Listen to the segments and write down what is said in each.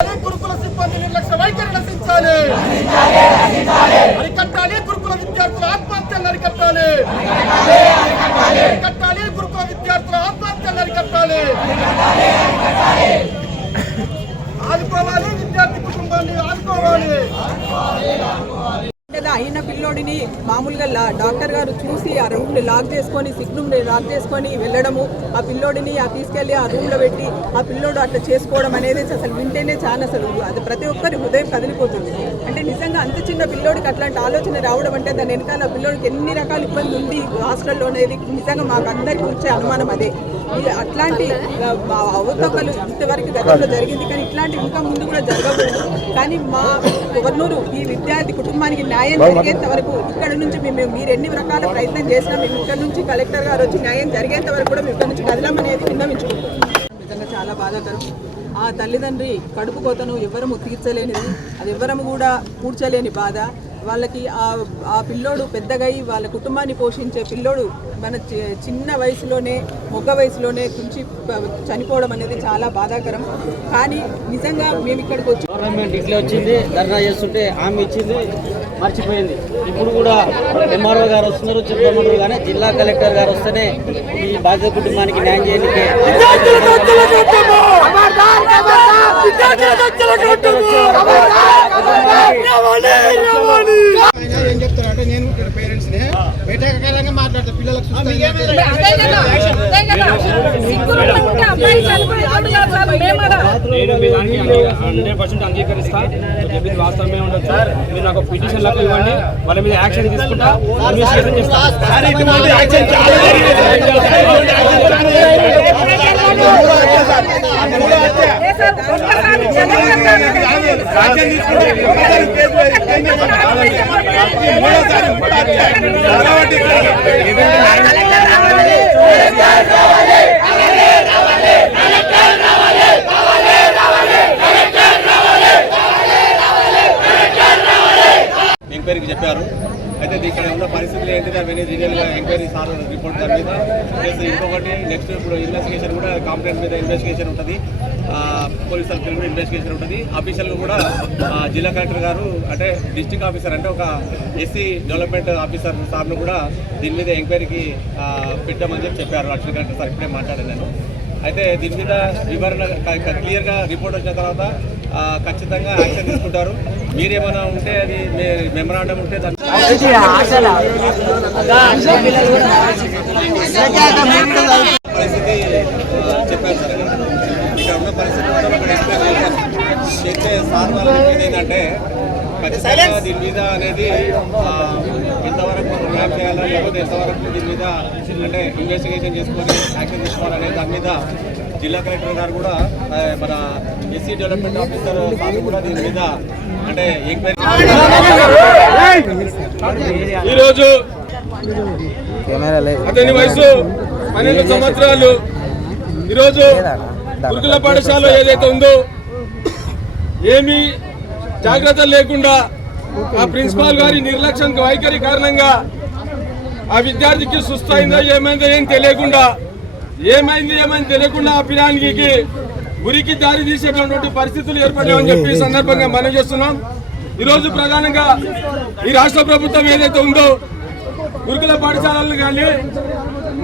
గురుకుల సిబ్బంది నిర్లక్ష్య వైఖరి నశించాలి? అరికట్టాలి గురుకుల విద్యార్థుల ఆత్మహత్యలు అరికట్టాలి? అరికట్టాలి గురుకుల విద్యార్థుల ఆత్మహత్యలు అరికట్టాలి ఆదుకోవాలి విద్యార్థి కుటుంబాన్ని ఆదుకోవాలి అయిన పిల్లోడిని మామూలుగా లా- డాక్టర్ గారు చూసి ఆ రూమ్ని లాక్ చేసుకొని సిక్ రూమ్ని లాక్ చేసుకొని వెళ్ళడము. ఆ పిల్లోడిని ఆ తీసుకెళ్ళి ఆ రూమ్లో పెట్టి ఆ పిల్లోడు అట్లా చేసుకోవడం అనేది అసలు వింటేనే చాలా అసలు అది ప్రతి ఒక్కరి హృదయం కదిలిపోతుంది. అంటే నిజంగా అంత చిన్న పిల్లోడికి అట్లాంటి ఆలోచన రావడం అంటే దాని వెనకాల పిల్లోడికి ఎన్ని రకాల ఇబ్బంది ఉంది హాస్టల్లో అనేది నిజంగా మాకు అందరికీ వచ్చే అనుమానం అదే. ఇది అట్లాంటి అవతొక్కలు ఇంతవరకు గతంలో జరిగింది. కానీ ఇట్లాంటి ఇంకా ముందు కూడా జరగకూడదు. కానీ మా గవర్నూరు ఈ విద్యార్థి కుటుంబానికి న్యాయం జరిగేంత వరకు ఇక్కడ నుంచి మేము మీరు ఎన్ని రకాల ప్రయత్నం చేసినా మేము ఇక్కడ నుంచి కలెక్టర్ గారు వచ్చి న్యాయం జరిగేంత వరకు కూడా మేము ఇక్కడ నుంచి కదలమనేది విన్నవించుకుంటాం నిజంగా చాలా బాధాకరం. ఆ తల్లిదండ్రి కడుపు కోతను ఎవ్వరము తీర్చలేనిది అది ఎవ్వరము కూడా పూడ్చలేని బాధ. వాళ్ళకి ఆ ఆ పిల్లోడు పెద్దగై వాళ్ళ కుటుంబాన్ని పోషించే పిల్లోడు మన చి- చిన్న వయసులోనే మొగ్గ వయసులోనే తుంచి చనిపోవడం అనేది చాలా బాధాకరం. కానీ నిజంగా మేము ఇక్కడికి వచ్చి గవర్నమెంట్ ఇట్లా వచ్చింది ధర్నా చేస్తుంటే హామీ ఇచ్చింది. మర్చిపోయింది. ఇప్పుడు కూడా ఎంఆర్ఓ గారు వస్తున్నారు చెప్పమంటారు కానీ జిల్లా కలెక్టర్ గారు వస్తేనే ఈ బాధిత కుటుంబానికి న్యాయం చేయడానికి ఏం చెప్తారంటే నేను ఇక్కడ పేరెంట్స్ని వ్యతిరేకంగా మాట్లాడతా పిల్లలకు చూస్తే నేను మీ దానికి హండ్రెడ్ పర్సెంట్ అంగీకరిస్తా చెప్పింది వాస్తవమే ఉండొచ్చు మీరు నాకు పిటిషన్ లెక్క ఇవ్వండి వాళ్ళ మీద యాక్షన్ తీసుకుంటా ఇన్వెస్టిగేషన్ చేస్తా గారికి చెప్పారు. అయితే ఇక్కడ ఉన్న పరిస్థితులు ఏంటిది అవన్నీ రీజనల్గా ఎంక్వైరీ సార్ రిపోర్ట్ దాని మీద. ప్లస్ ఇంకొకటి నెక్స్ట్ ఇప్పుడు ఇన్వెస్టిగేషన్ కూడా కంప్లైంట్ మీద ఇన్వెస్టిగేషన్ ఉంటుంది. పోలీస్ సర్కిల్ కూడా ఇన్వెస్టిగేషన్ ఉంటుంది. అఫీషియల్గా కూడా జిల్లా కలెక్టర్ గారు అంటే డిస్టిక్ ఆఫీసర్ అంటే ఒక ఎస్సీ డెవలప్మెంట్ ఆఫీసర్ సార్ను కూడా దీని మీద ఎంక్వైరీకి పెట్టామని చెప్పి చెప్పారు. అడిషనల్ కలెక్టర్ సార్ ఇప్పుడే మాట్లాడాను నేను. అయితే దీని మీద వివరణ క్లియర్గా రిపోర్ట్ వచ్చిన తర్వాత ఖచ్చితంగా యాక్షన్ తీసుకుంటారు. మీరేమైనా ఉంటే అది మెమరాండం ఉంటే పరిస్థితి చెప్పారు సార్. ఇక్కడ ఉన్న పరిస్థితి అక్కడ ఎక్స్ప్లెయిన్ చేశారు సార్ ఏంటంటే ఖచ్చితంగా దీని మీద అనేది ఎంతవరకు మనం ర్యాప్ చేయాలా లేకపోతే ఎంతవరకు దీని మీద అంటే ఇన్వెస్టిగేషన్ చేసుకొని యాక్షన్ తీసుకోవాలనే దాని మీద జిల్లా కలెక్టర్ గారు కూడా మన ఎస్సీ డెవలప్మెంట్ ఆఫీసర్ సార్ కూడా దీని మీద అంటే ఎంక్వైరీ ఈరోజు అతని వయసు పన్నెండు సంవత్సరాలు. ఈరోజు గురుకుల పాఠశాల ఏదైతే ఉందో ఏమీ జాగ్రత్త లేకుండా ఆ ప్రిన్సిపాల్ గారి నిర్లక్ష్యం వైఖరి కారణంగా ఆ విద్యార్థికి సుస్థైందో ఏమైందో ఏం తెలియకుండా ఏమైంది ఏమైంది తెలియకుండా ఆ పిలానికి గురికి దారి తీసేటటువంటి పరిస్థితులు ఏర్పడాయని చెప్పి సందర్భంగా మనం చేస్తున్నాం. ఈరోజు ప్రధానంగా ఈ రాష్ట్ర ప్రభుత్వం ఏదైతే ఉందో గురుకుల పాఠశాలలు కానీ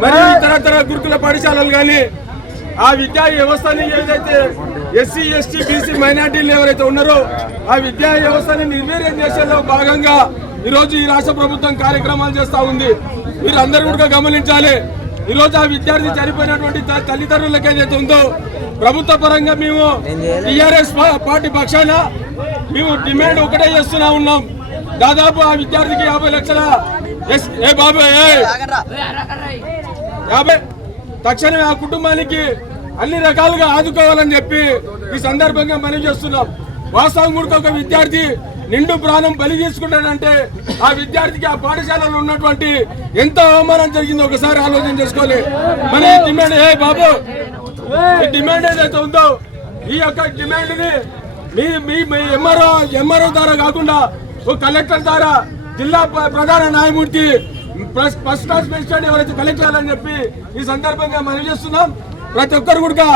మరియు ఇతరతర గురుకుల పాఠశాలలు కానీ ఆ విద్యా వ్యవస్థని ఏదైతే ఎస్సీ ఎస్టీ బీసీ మైనార్టీలు ఎవరైతే ఉన్నారో ఆ విద్యా వ్యవస్థని నిర్వీర్యం చేసేలో భాగంగా ఈరోజు ఈ రాష్ట్ర ప్రభుత్వం కార్యక్రమాలు చేస్తూ ఉంది. మీరు అందరూ కూడా గమనించాలి ఈరోజు ఆ విద్యార్థి చనిపోయినటువంటి తల్లిదండ్రులకు ఏదైతే ఉందో ప్రభుత్వ పరంగా మేము టిఆర్ఎస్ పార్టీ పక్షాన మేము డిమాండ్ ఒకటే చేస్తున్నా ఉన్నాం. దాదాపు ఆ విద్యార్థికి యాభై లక్షల ఏ బాబు ఏ యాభై తక్షణమే ఆ కుటుంబానికి అన్ని రకాలుగా ఆదుకోవాలని చెప్పి ఈ సందర్భంగా మనం చేస్తున్నాం. వాస్తవం కూడా ఒక విద్యార్థి నిండు ప్రాణం బలి తీసుకున్నాడంటే ఆ విద్యార్థికి ఆ పాఠశాలలో ఉన్నటువంటి ఎంత అవమానం జరిగిందో ఒకసారి ఆలోచన చేసుకోవాలి. మన డిమాండ్ ఏ బాబు? ఈ డిమాండ్ ఏదైతే ఉందో ఈ యొక్క డిమాండ్ని మీ మీ ఎంఆర్ఓ ఎంఆర్ఓ ద్వారా కాకుండా ఓ కలెక్టర్ ద్వారా జిల్లా ప్ర- ప్రధాన న్యాయమూర్తి ఫస్ట్ క్లాస్ మెజిస్ట్రేట్ ఎవరైతే కలెక్ట్ చేయాలని చెప్పి ఈ సందర్భంగా మనం చేస్తున్నాం. ప్రతి ఒక్కరు కూడా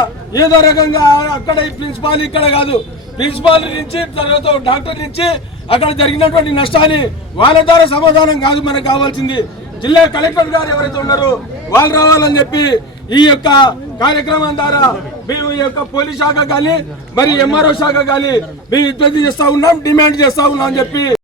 ఏదో రకంగా అక్కడ ఈ ప్రిన్సిపాల్ ఇక్కడ కాదు. ప్రిన్సిపాల్ నుంచి తర్వాత డాక్టర్ నుంచి అక్కడ జరిగినటువంటి నష్టాన్ని వాళ్ళ ద్వారా సమాధానం కాదు మనకు కావాల్సింది. జిల్లా కలెక్టర్ గారు ఎవరైతే ఉన్నారో వాళ్ళు రావాలని చెప్పి ఈ యొక్క కార్యక్రమం ద్వారా మేము ఈ యొక్క పోలీస్ శాఖ కానీ మరి ఎంఆర్ఓ శాఖ కానీ మేము విజ్ఞప్తి చేస్తా ఉన్నాం డిమాండ్ చేస్తా ఉన్నాం అని చెప్పి